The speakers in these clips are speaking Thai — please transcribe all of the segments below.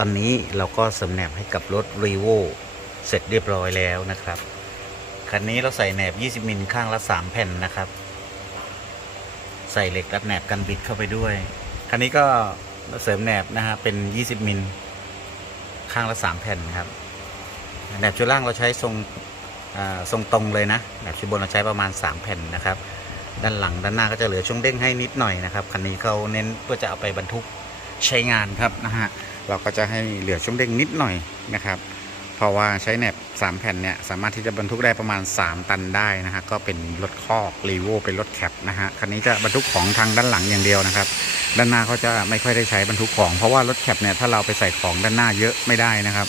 ตอนนี้เราก็เสริมแหนบให้กับรถ r e v o เสร็จเรียบร้อยแล้วนะครับ คันนี้เราใส่แหนบ 20 มิลข้างละ 3 แผ่นนะครับ ใส่เหล็กรัดแหนบกันบิดเข้าไปด้วย คันนี้ก็เสริมแหนบนะฮะเป็น 20 มิลข้างละ 3 แผ่นครับแหนบชุดล่างเราใช้ทรงทรงตรงเลยนะแหนบชุดบนเราใช้ประมาณ 3 แผ่นนะครับ ด้านหลังด้านหน้าก็จะเหลือช่วงเด้งให้นิดหน่อยนะครับคันนี้เขาเน้นเพื่อจะเอาไปบรรทุกใช้งานครับนะฮะ เราก็จะให้เหลือช่วงเด้งนิดหน่อยนะครับ เพราะว่าใช้แหนบ3 แผ่นเนี่ยสามารถที่จะบรรทุกได้ประมาณ 3 ตันได้นะฮะก็เป็นรถคอกรีโวเป็นรถแคปนะฮะคันนี้จะบรรทุกของทางด้านหลังอย่างเดียวนะครับ ด้านหน้าเขาจะไม่ค่อยได้ใช้บรรทุกของเพราะว่ารถแคปเนี่ยถ้าเราไปใส่ของด้านหน้าเยอะไม่ได้นะครับ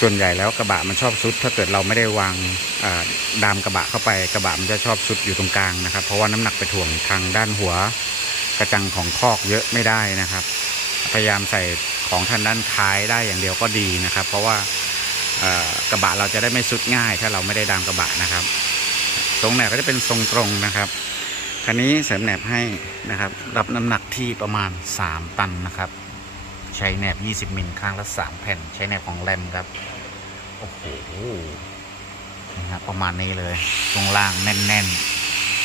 ส่วนใหญ่แล้วกระบะมันชอบซุด ถ้าเกิดเราไม่ได้วางดามกระบะเข้าไปกระบะมันจะชอบซุดอยู่ตรงกลางนะครับ เพราะว่าน้ำหนักไปถ่วงทางด้านหัวกระจังของคอกเยอะไม่ได้นะครับ พยายามใส่ ของท่างด้านท้ายได้อย่างเดียวก็ดีนะครับ เพราะว่ากระบะเราจะได้ไม่สุดง่าย ถ้าเราไม่ได้ดามกระบะนะครับ ทรงแหนบก็จะเป็นทรงตรงนะครับคันนี้เสริมแหนบให้นะครับ รับน้ำหนักที่ประมาณ 3 ตันนะครับ ใช้แหนบ 20 มิลข้างละ 3 แผ่น ใช้แหนบของแรมครับโอ้โหนะครับประมาณนี้เลยช่วงล่างแน่น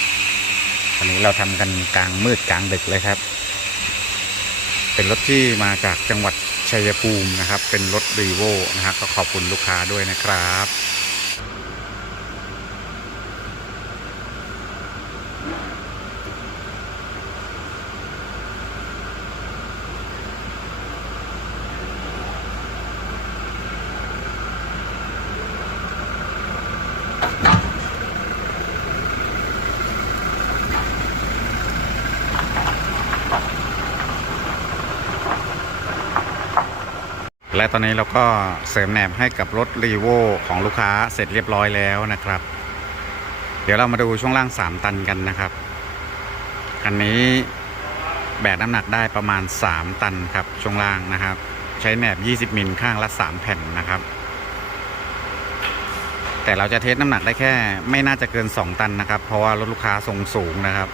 ๆคันนี้เราทำกันกลางมืดกลางดึกเลยครับ เป็นรถที่มาจากจังหวัดชัยภูมินะครับ เป็นรถรีโวนะครับก็ขอบคุณลูกค้าด้วยนะครับ และตอนนี้เราก็เสริมแหนบให้กับรถรีโวของลูกค้าเสร็จเรียบร้อยแล้วนะครับ เดี๋ยวเรามาดูช่วงล่าง 3 ตันกันนะครับ คันนี้แบกน้ำหนักได้ประมาณ 3 ตันครับช่วงล่างนะครับ ใช้แหนบ 20 มิลข้างละ 3 แผ่นนะครับ แต่เราจะเทสน้ำหนักได้แค่ ไม่น่าจะเกิน 2 ตันนะครับ เพราะว่ารถลูกค้าทรงสูงนะครับ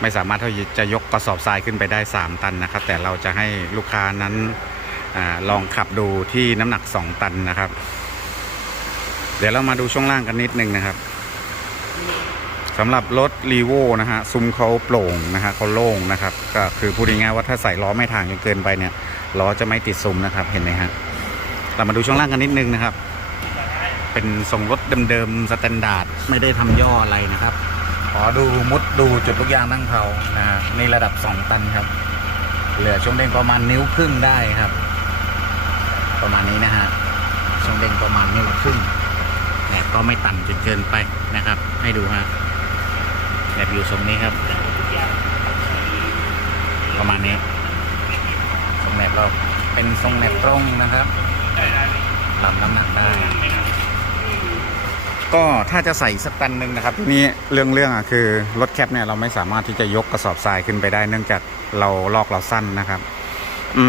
ไม่สามารถที่จะยกกระสอบทรายขึ้นไปได้ 3 ตันนะครับ แต่เราจะให้ลูกค้านั้น อลองขับดูที่น้ำหนัก 2 ตันนะครับ เดี๋ยวเรามาดูช่วงล่างกันนิดนึงนะครับสำหรับรถรีโวนะฮะซุ้มเขาโปร่งนะฮะเขาโล่งนะครับ ก็คือพูดง่ายๆว่าถ้าใส่ล้อไม่ทางจนเกินไปเนี่ยล้อจะไม่ติดซุ้มนะครับเห็นไหมฮะเรามาดูช่วงล่างกันนิดนึงนะครับ เป็นทรงรถเดิมๆสแตนดาร์ดไม่ได้ทำย่ออะไรนะครับ ขอดูมุดดูจุดลูกยางนั่งเผานะฮะในระดับ 2 ตันครับ เหลือช่วงเด้งประมาณนิ้วครึ่งได้ครับ ประมาณนี้นะฮะช่วงเด้งประมาณนิ้วครึ่งแหนบก็ไม่ต่ำจนเกินไปนะครับ ให้ดูฮะแหนบอยู่ทรงนี้ครับ ประมาณนี้ทรงแหนบเราเป็นทรงแหนบตรงนะครับรับน้ำหนักได้ก็ถ้าจะใส่สักตันหนึ่งนะครับทีนี้เรื่องเรื่องอะคือรถแคปเนี่ยเราไม่สามารถที่จะยกกระสอบทรายขึ้นไปได้เนื่องจากเราลอกเราสั้นนะครับ อื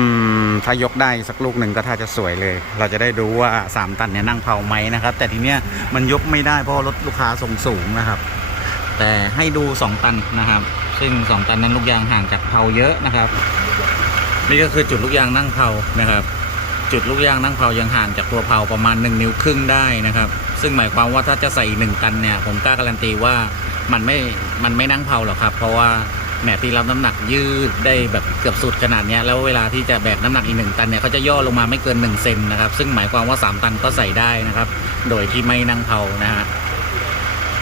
มถ้ายกได้สักลูกหนึ่งก็ถ้าจะสวยเลย เราจะได้ดูว่า 3 ตันเนี่ยนั่งเผาไหมนะครับ แต่ทีเนี้ยมันยกไม่ได้เพราะรถลูกค้าส่งสูงนะครับ แต่ให้ดู 2 ตันนะครับ ซึ่ง 2 ตันนั้นลูกยางห่างจากเผาเยอะนะครับ นี่ก็คือจุดลูกยางนั่งเผานะครับ จุดลูกยางนั่งเผายังห่างจากตัวเผาประมาณ 1 นิ้วครึ่งได้นะครับ ซึ่งหมายความว่าถ้าจะใส่อีกหนึ่งตันเนี่ยผมกล้าการันตีว่ามันไม่มันไม่นั่งเผาหรอกครับ เพราะว่า แหมที่รับน้ำหนักยืดได้แบบเกือบสุดขนาดนี้แล้วเวลาที่จะแบกน้ำหนักอีกหนึ่งตันเนี่ยเขาจะย่อลงมาไม่เกิน1เซนนะครับ ซึ่งหมายความว่า 3 ตันก็ใส่ได้นะครับ โดยที่ไม่นั่งเผานะฮะ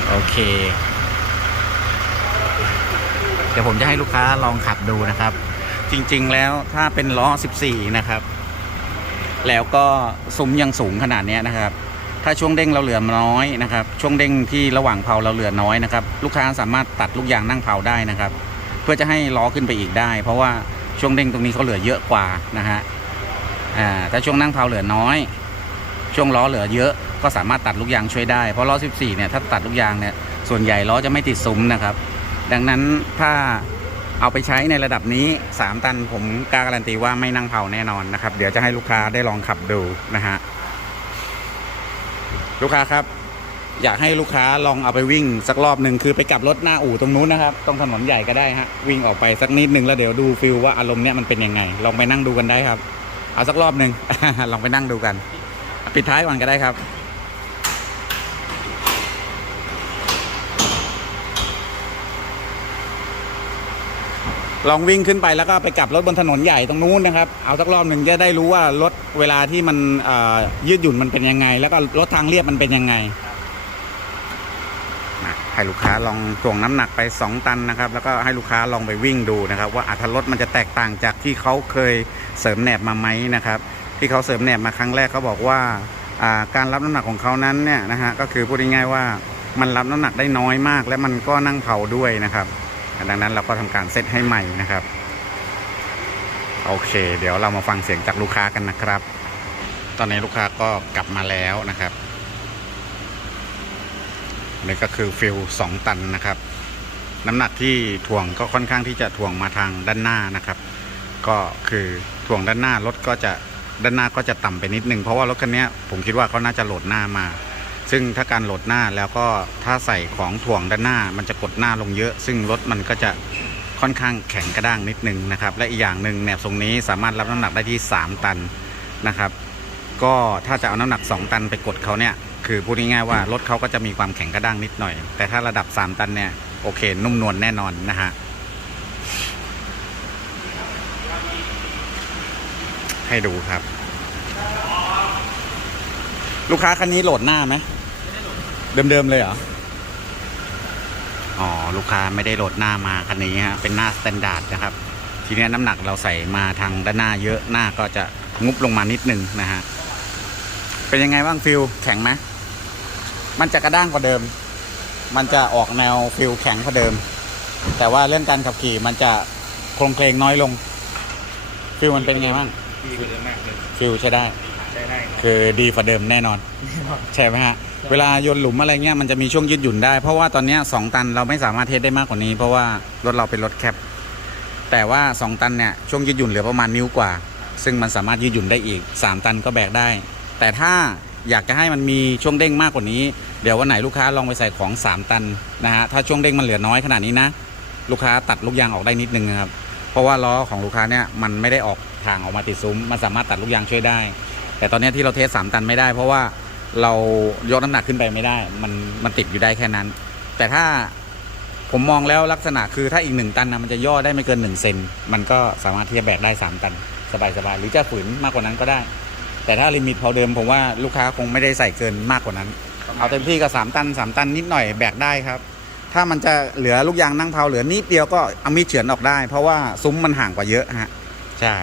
โอเคเดี๋ยวผมจะให้ลูกค้าลองขับดูนะครับ จริงๆแล้วถ้าเป็นล้อ 14 นะครับ แล้วก็ซุ้มยังสูงขนาดนี้นะครับ ถ้าช่วงเด้งเราเหลือน้อยนะครับ ช่วงเด้งที่ระหว่างเผาเราเหลือน้อยนะครับ ลูกค้าสามารถตัดลูกยางนั่งเผาได้นะครับ เพื่อจะให้ล้อขึ้นไปอีกได้ เพราะว่าช่วงเด้งตรงนี้เขาเหลือเยอะกว่านะฮะอ่าถ้าช่วงนั่งเผาเหลือน้อย ช่วงล้อเหลือเยอะก็สามารถตัดลูกยางช่วยได้เพราะล้อ 14 เนี่ยถ้าตัดลูกยางเนี่ยส่วนใหญ่ล้อจะไม่ติดซุ้มนะครับ ดังนั้นถ้าเอาไปใช้ในระดับนี้ 3 ตันผมกล้าการันตีว่าไม่นั่งเผาแน่นอนนะครับ เดี๋ยวจะให้ลูกค้าได้ลองขับดูนะฮะลูกค้าครับ อยากให้ลูกค้าลองเอาไปวิ่งสักรอบหนึ่งคือไปกลับรถหน้าอู่ตรงนู้นนะครับตรงถนนใหญ่ก็ได้ฮะวิ่งออกไปสักนิดนึงแล้วเดี๋ยวดูฟิลว่าอารมณ์เนี้ยมันเป็นยังไง ลองไปนั่งดูกันได้ครับ เอาสักรอบหนึ่ง ลองไปนั่งดูกัน ปิดท้ายก่อนก็ได้ครับลองวิ่งขึ้นไปแล้วก็ไปกลับรถบนถนนใหญ่ตรงนู้นนะครับ เอาสักรอบหนึ่งจะได้รู้ว่ารถเวลาที่มันยืดหยุ่นมันเป็นยังไง แล้วก็รถทางเรียบมันเป็นยังไง ให้ลูกค้าลองถ่วงน้ำหนักไป 2 ตันนะครับ แล้วก็ให้ลูกค้าลองไปวิ่งดูนะครับ ว่าอัตรถมันจะแตกต่างจากที่เขาเคยเสริมแหนบมาไหมนะครับ ที่เขาเสริมแหนบมาครั้งแรกเขาบอกว่าอ่าการรับน้ำหนักของเขานั้นเนี่ยนะฮะก็คือพูดง่ายๆว่ามันรับน้ำหนักได้น้อยมาก และมันก็นั่งเผาด้วยนะครับ ดังนั้นเราก็ทำการเซตให้ใหม่นะครับ โอเค เดี๋ยวเรามาฟังเสียงจากลูกค้ากันนะครับ ตอนนี้ลูกค้าก็กลับมาแล้วนะครับ นี่ก็คือฟิล2ตันนะครับ น้ำหนักที่ถ่วงก็ค่อนข้างที่จะถ่วงมาทางด้านหน้านะครับ ก็คือถ่วงด้านหน้ารถก็จะด้านหน้าก็จะต่ำไปนิดนึงเพราะว่ารถคันนี้ผมคิดว่าเขาน่าจะโหลดหน้ามา ซึ่งถ้าการโหลดหน้าแล้วก็ถ้าใส่ของถ่วงด้านหน้า มันจะกดหน้าลงเยอะ ซึ่งรถมันก็จะค่อนข้างแข็งกระด้างนิดนึงนะครับและอีกอย่างหนึ่งแหนบทรงนี้สามารถรับน้ำหนักได้ที่ 3 ตันนะครับ ก็ถ้าจะเอาน้ำหนัก 2 ตันไปกดเขาเนี่ย คือพูดง่ายๆว่ารถเขาก็จะมีความแข็งกระด้างนิดหน่อย แต่ถ้าระดับ 3 ตันเนี่ย โอเค นุ่มนวลแน่นอนนะฮะ ให้ดูครับ ลูกค้าคันนี้โหลดหน้าไหมเดิมๆเลยเหรอ อ๋อ ลูกค้าไม่ได้โหลดหน้ามาคันนี้ฮะ เป็นหน้าสแตนดาร์ดนะครับ ทีนี้น้ำหนักเราใส่มาทางด้านหน้าเยอะหน้าก็จะงุบลงมานิดนึงนะฮะ เป็นยังไงบ้างฟิลแข็งไหม มันจะกระด้างกว่าเดิม มันจะออกแนวฟิลแข็งกว่าเดิม แต่ว่าเรื่องการขับขี่มันจะโครงเคลงน้อยลง ฟิลมันเป็นยังไงบ้างดีกว่าเดิมมากเลยฟิลใช้ได้ ใช้ได้ครับคือดีกว่าเดิมแน่นอน ใช่ไหมฮะ เวลาโยนหลุมอะไรเงี้ยมันจะมีช่วงยืดหยุ่นได้ เพราะว่าตอนเนี้ยสองตันเราไม่สามารถเทสได้มากกว่านี้ เพราะว่ารถเราเป็นรถแคป แต่ว่า 2 ตันเนี่ยช่วงยืดหยุ่นเหลือประมาณนิ้วกว่า ซึ่งมันสามารถยืดหยุ่นได้อีก 3 ตันก็แบกได้ แต่ถ้า อยากจะให้มันมีช่วงเด้งมากกว่านี้ เดี๋ยววันไหนลูกค้าลองไปใส่ของ 3 ตันนะฮะถ้าช่วงเด้งมันเหลือน้อยขนาดนี้นะ ลูกค้าตัดลูกยางออกได้นิดนึงนะครับเพราะว่าล้อของลูกค้าเนี่ยมันไม่ได้ออกทางออกมาติดซุ้มมันสามารถตัดลูกยางช่วยได้ แต่ตอนนี้ที่เราเทสสามตันไม่ได้ เพราะว่าเรายกน้ำหนักขึ้นไปไม่ได้ มันมันติดอยู่ได้แค่นั้น แต่ถ้าผมมองแล้วลักษณะคือถ้าอีกหนึ่งตันนะมันจะย่อได้ไม่เกินหนึ่งเซนมันก็สามารถที่จะแบกได้สามตัน สบายๆหรือจะฝืนมากกว่านั้นก็ได้ แต่ถ้าลิมิตพอเดิมผมว่าลูกค้าคงไม่ได้ใส่เกินมากกว่านั้น เอาเต็มที่ก็สามตันสามตันนิดหน่อยแบกได้ครับ ถ้ามันจะเหลือลูกยางนั่งเผาเหลือนิดเดียวก็เอามีดเฉือนออกได้ เพราะว่าซุ้มมันห่างกว่าเยอะฮะใช่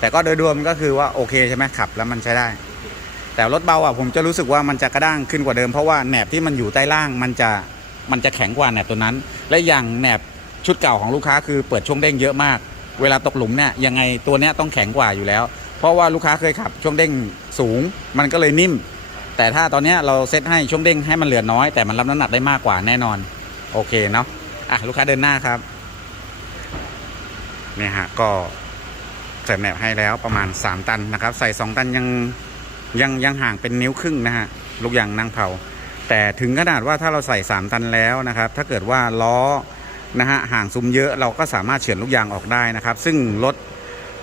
แต่ก็โดยรวมก็คือว่าโอเคใช่ไหมขับแล้วมันใช้ได้ แต่รถเบาอะผมจะรู้สึกว่ามันจะกระด้างขึ้นกว่าเดิมเพราะว่าแหนบที่มันอยู่ใต้ล่างมันจะมันจะแข็งกว่าแหนบตัวนั้น และอย่างแหนบชุดเก่าของลูกค้าคือเปิดช่วงเด้งเยอะมาก เวลาตกหลุมเนี่ยยังไงตัวเนี้ยต้องแข็งกว่าอยู่แล้ว เพราะว่าลูกค้าเคยขับช่วงเด้งสูง มันก็เลยนิ่ม แต่ถ้าตอนนี้เราเซตให้ช่วงเด้งให้มันเหลือน้อย แต่มันรับน้ำหนักได้มากกว่าแน่นอน โอเคเนาะอะลูกค้าเดินหน้าครับเนี่ยฮะก็เสริมแหนบให้แล้วประมาณ 3 ตันนะครับ ใส่ 2 ตันยังยังยังห่างเป็นนิ้วครึ่งนะฮะลูกยางนั่งเผา แต่ถึงขนาดว่าถ้าเราใส่ 3 ตันแล้วนะครับ ถ้าเกิดว่าล้อนะฮะห่างซุ้มเยอะเราก็สามารถเฉือนลูกยางออกได้นะครับ ซึ่งรถ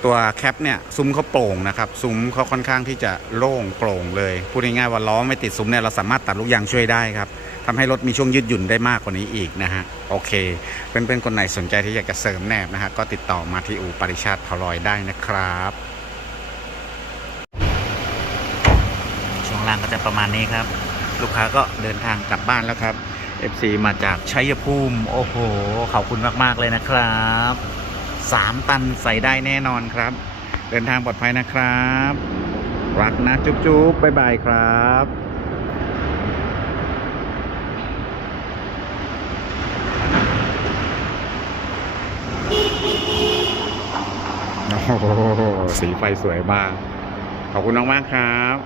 ตัวแคปเนี่ยซุ้มเขาโปร่งนะครับซุ้มเขาค่อนข้างที่จะโล่งโปร่งเลยพูดง่ายๆว่าล้อไม่ติดซุ้มเนี่ยเราสามารถตัดลูกยางช่วยได้ครับทำให้รถมีช่วงยืดหยุ่นได้มากกว่านี้อีกนะฮะโอเคเป็นเป็นคนไหนสนใจที่อยากจะเสริมแหนบนะฮะก็ติดต่อมาที่อู่ปริชาติพลอยได้นะครับช่วงล่างก็จะประมาณนี้ครับ ลูกค้าก็เดินทางกลับบ้านแล้วครับ FC มาจากชัยภูมิ โอ้โห ขอบคุณมาก ๆ เลยนะครับ สามตันใส่ได้แน่นอนครับ เดินทางปลอดภัยนะครับ รักนะจุ๊บจุ๊บบ๊ายบายครับโอ้โหสีไฟสวยมาก ขอบคุณมากๆครับ